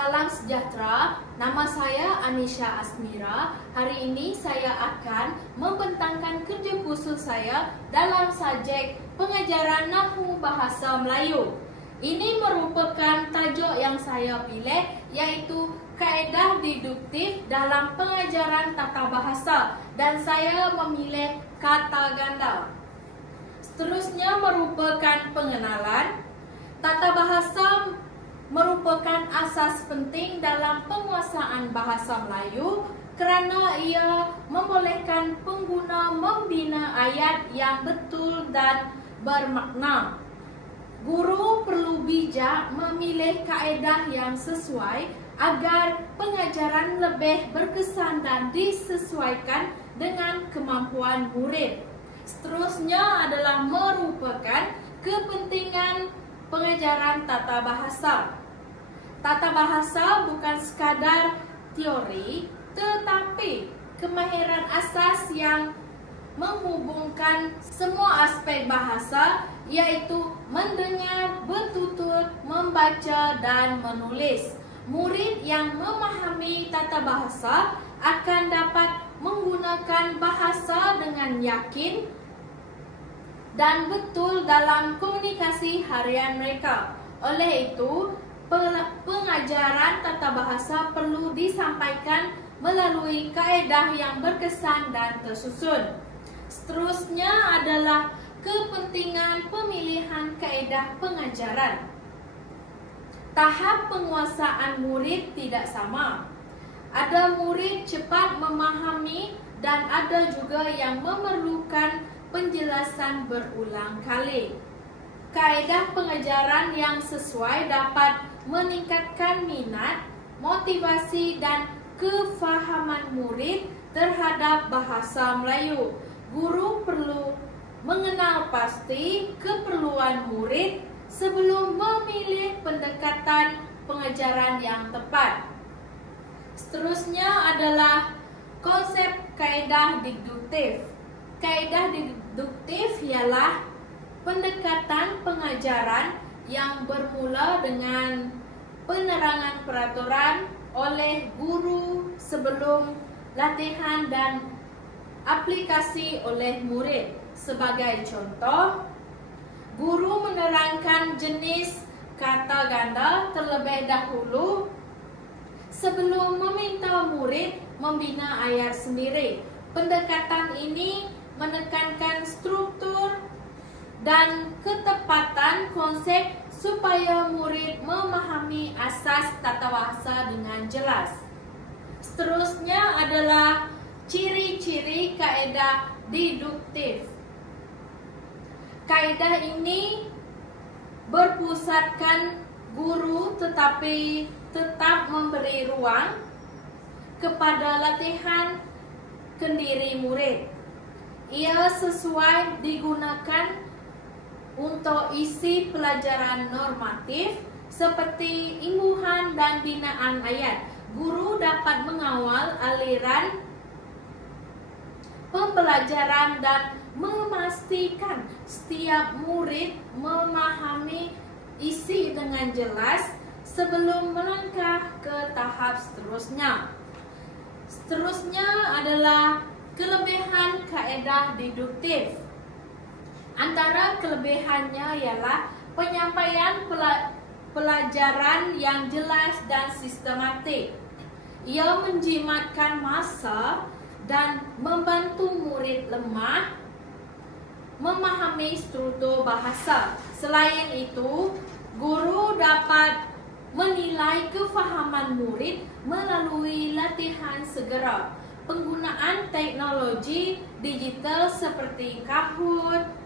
Salam sejahtera, nama saya Anisha Asmira. Hari ini saya akan membentangkan kerja khusus saya dalam subjek pengajaran Nahwu Bahasa Melayu. Ini merupakan tajuk yang saya pilih, iaitu kaedah deduktif dalam pengajaran tata bahasa, dan saya memilih kata ganda. Seterusnya merupakan pengenalan. Tata bahasa merupakan asas penting dalam penguasaan bahasa Melayu kerana ia membolehkan pengguna membina ayat yang betul dan bermakna. Guru perlu bijak memilih kaedah yang sesuai agar pengajaran lebih berkesan dan disesuaikan dengan kemampuan murid. Seterusnya adalah merupakan kepentingan pengajaran tata bahasa. Tata bahasa bukan sekadar teori, tetapi kemahiran asas yang menghubungkan semua aspek bahasa, iaitu mendengar, bertutur, membaca dan menulis. Murid yang memahami tata bahasa akan dapat menggunakan bahasa dengan yakin dan betul dalam komunikasi harian mereka. Oleh itu, pengajaran tata bahasa perlu disampaikan melalui kaedah yang berkesan dan tersusun. Seterusnya adalah kepentingan pemilihan kaedah pengajaran. Tahap penguasaan murid tidak sama. Ada murid cepat memahami dan ada juga yang memerlukan penjelasan berulang kali. Kaedah pengajaran yang sesuai dapat meningkatkan minat, motivasi dan kefahaman murid terhadap bahasa Melayu. Guru perlu mengenal pasti keperluan murid sebelum memilih pendekatan pengajaran yang tepat. Seterusnya adalah konsep kaedah deduktif. Kaedah deduktif ialah pendekatan pengajaran yang bermula dengan penerangan peraturan oleh guru sebelum latihan dan aplikasi oleh murid. Sebagai contoh, guru menerangkan jenis kata ganda terlebih dahulu sebelum meminta murid membina ayat sendiri. Pendekatan ini menekankan struktur dan ketepatan konsep supaya murid memahami asas tata bahasa dengan jelas. Seterusnya adalah ciri-ciri kaedah deduktif. Kaedah ini berpusatkan guru tetapi tetap memberi ruang kepada latihan kendiri murid. Ia sesuai digunakan untuk isi pelajaran normatif seperti imbuhan dan binaan ayat. Guru dapat mengawal aliran pembelajaran dan memastikan setiap murid memahami isi dengan jelas sebelum melangkah ke tahap seterusnya. Seterusnya adalah kelebihan kaedah deduktif. Antara kelebihannya ialah penyampaian pelajaran yang jelas dan sistematik. Ia menjimatkan masa dan membantu murid lemah memahami struktur bahasa. Selain itu, guru dapat menilai kefahaman murid melalui latihan segera. Penggunaan teknologi digital seperti Kahoot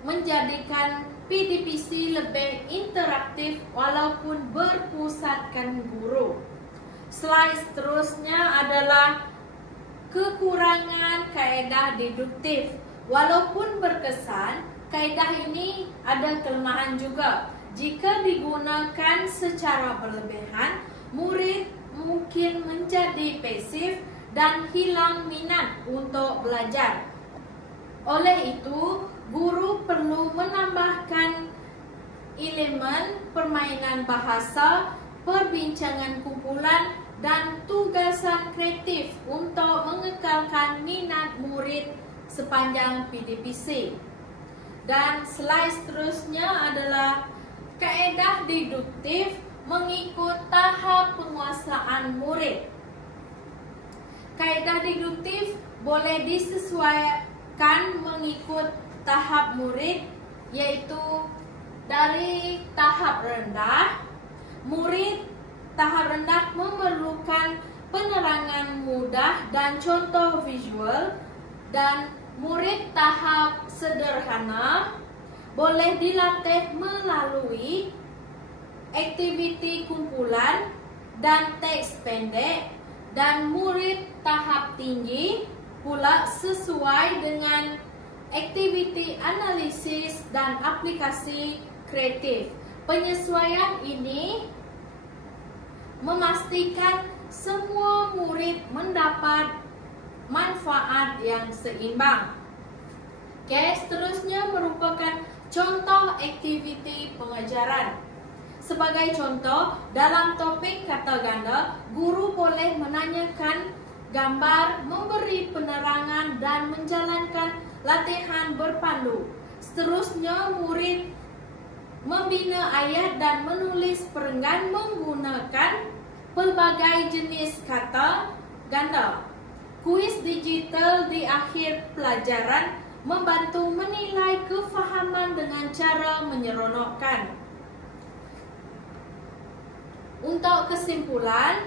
menjadikan PDPC lebih interaktif walaupun berpusatkan guru. Slide seterusnya adalah kekurangan kaedah deduktif. Walaupun berkesan, kaedah ini ada kelemahan juga. Jika digunakan secara berlebihan, murid mungkin menjadi pasif dan hilang minat untuk belajar. Oleh itu, guru perlu menambahkan elemen permainan bahasa perbincangan kumpulan, dan tugasan kreatif untuk mengekalkan minat murid sepanjang PDPC. Dan slide seterusnya adalah kaedah deduktif mengikut tahap penguasaan murid. Kaedah deduktif boleh disesuaikan mengikut tahap murid, yaitu dari tahap rendah. Murid tahap rendah memerlukan penerangan mudah dan contoh visual, dan murid tahap sederhana boleh dilatih melalui aktiviti kumpulan dan teks pendek, dan murid tahap tinggi pula sesuai dengan aktiviti analisis dan aplikasi kreatif. Penyesuaian ini memastikan semua murid mendapat manfaat yang seimbang. Seterusnya merupakan contoh aktiviti pengajaran. Sebagai contoh, dalam topik kata ganda, guru boleh menanyakan gambar, memberi penerangan, dan menjalankan latihan berpandu. Seterusnya, murid membina ayat dan menulis perenggan menggunakan pelbagai jenis kata ganda. Kuis digital di akhir pelajaran membantu menilai kefahaman dengan cara menyeronokkan. Untuk kesimpulan,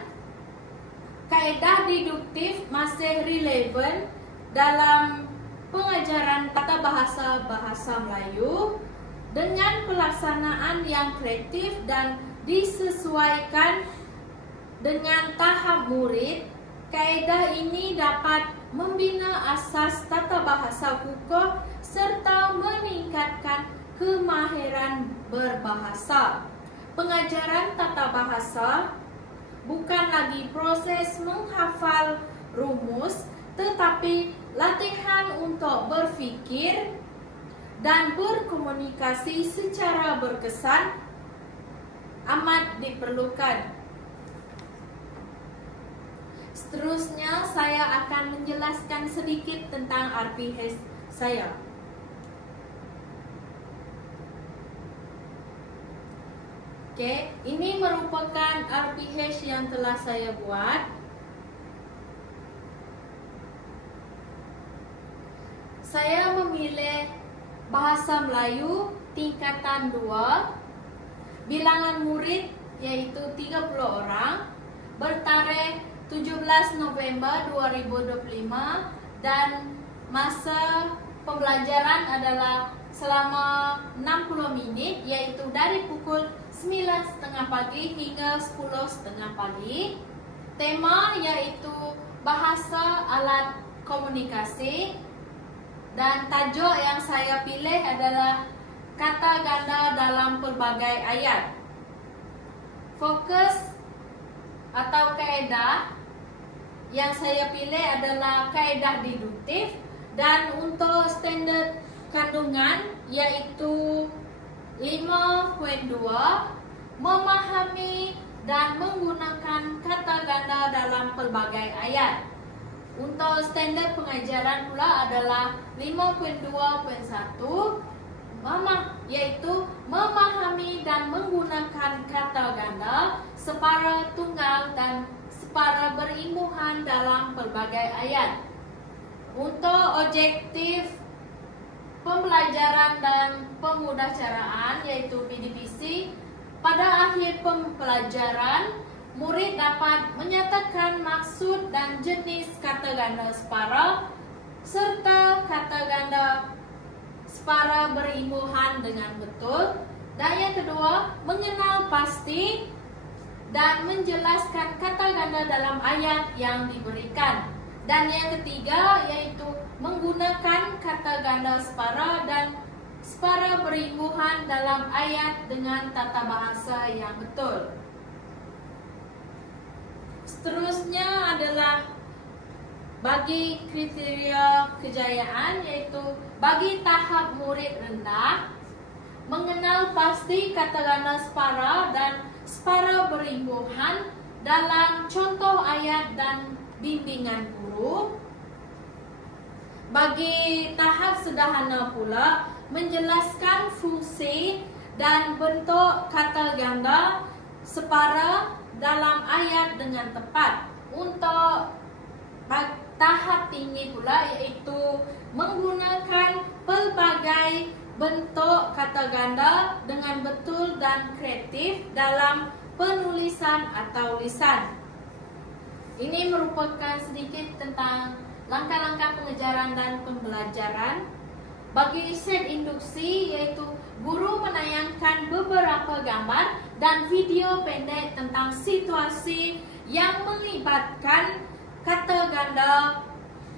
kaedah deduktif masih relevan dalam pengajaran tata bahasa bahasa Melayu dengan pelaksanaan yang kreatif dan disesuaikan dengan tahap murid. Kaedah ini dapat membina asas tata bahasa kukuh serta meningkatkan kemahiran berbahasa. Pengajaran tata bahasa bukan lagi proses menghafal rumus, tetapi latihan untuk berfikir dan berkomunikasi secara berkesan amat diperlukan. Seterusnya, saya akan menjelaskan sedikit tentang RPH saya. Ini merupakan RPH yang telah saya buat. Saya memilih bahasa Melayu tingkatan 2, bilangan murid yaitu 30 orang, bertarikh 17 November 2025, dan masa pembelajaran adalah selama 60 minit, yaitu dari pukul 9.30 pagi hingga 10.30 pagi. Tema yaitu bahasa alat komunikasi, dan tajuk yang saya pilih adalah kata ganda dalam pelbagai ayat. Fokus atau kaedah yang saya pilih adalah kaedah deduktif, dan untuk standard kandungan yaitu 5.2, memahami dan menggunakan kata ganda dalam pelbagai ayat. Untuk standard pengajaran pula adalah 5.2.1, yaitu memahami dan menggunakan kata ganda separa tunggal dan separa berimbuhan dalam pelbagai ayat. Untuk objektif pembelajaran dan pemudahcaraan yaitu PDPC, pada akhir pembelajaran murid dapat menyatakan maksud dan jenis kata ganda separa serta kata ganda separa berimbuhan dengan betul. Dan yang kedua, mengenal pasti dan menjelaskan kata ganda dalam ayat yang diberikan. Dan yang ketiga yaitu menggunakan kata ganda separa dan separa berimbuhan dalam ayat dengan tata bahasa yang betul. Seterusnya adalah bagi kriteria kejayaan, yaitu bagi tahap murid rendah, mengenal pasti kata ganda separa dan separa berimbuhan dalam contoh ayat dan bimbingan guru. Bagi tahap sederhana pula, menjelaskan fungsi dan bentuk kata ganda separa dalam ayat dengan tepat. Untuk tahap tinggi pula iaitu menggunakan pelbagai bentuk kata ganda dengan betul dan kreatif dalam penulisan atau lisan. Ini merupakan sedikit tentang langkah-langkah pengejaran dan pembelajaran. Bagi set induksi, iaitu guru menayangkan beberapa gambar dan video pendek tentang situasi yang melibatkan kata ganda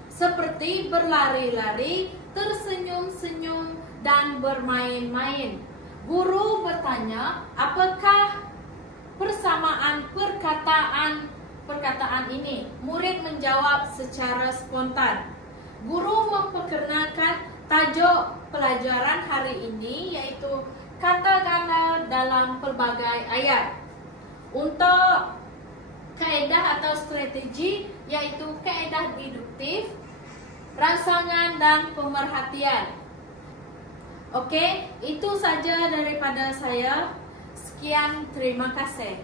seperti berlari-lari, tersenyum-senyum, dan bermain-main. Guru bertanya, apakah persamaan perkataan ini? Murid menjawab secara spontan. Guru memperkenalkan tajuk pelajaran hari ini, iaitu kata ganda dalam pelbagai ayat. Untuk kaedah atau strategi, iaitu kaedah deduktif, rangsangan dan pemerhatian. Okey, itu saja daripada saya. Sekian, terima kasih.